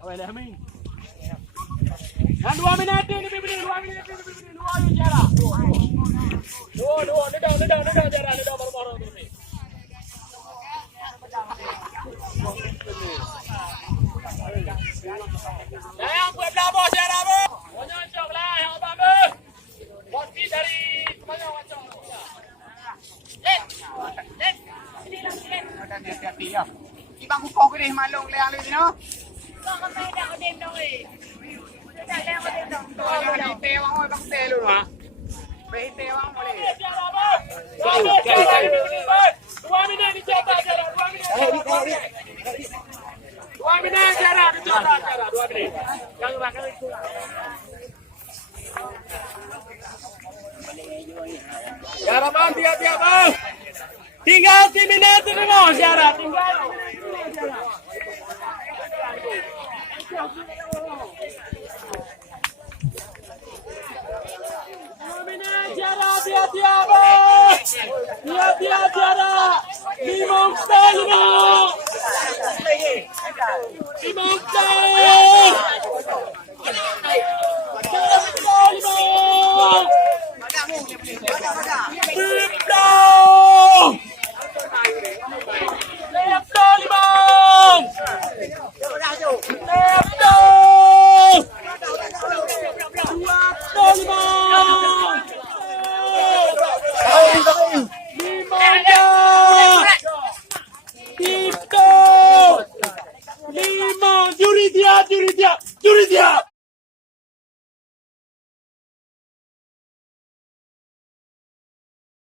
Awal Amin. Dan 2 minit ni bibir 2 minit ni bibir 2 jara. Dua jara baru-baru tu ni. Yang buat belabo jara bu. Menyocok lah yang abang bu. Boti dari mana macam. Sini lah sini. Ada hati-hati ya. Ibang kukong ke ni malung leang ni no. Kau kemana dah odem dong eh. Dah leang odem dong. Kau dah tewang oi bang telu ah. Baik tewang boleh. Sekali. 2 minit dicoba jara 2 minit. 2 minit jara dicoba jara 2 minit. Jangan makan itu. Jara bang tiap-tiap bang. Tinggal 10 minit dulu jara. Tinggal 10 minit dulu jara. 2 minit jara tiap-tiap bang. Tiap-tiap jara. Limau setengah. Limau setengah. Juri dia.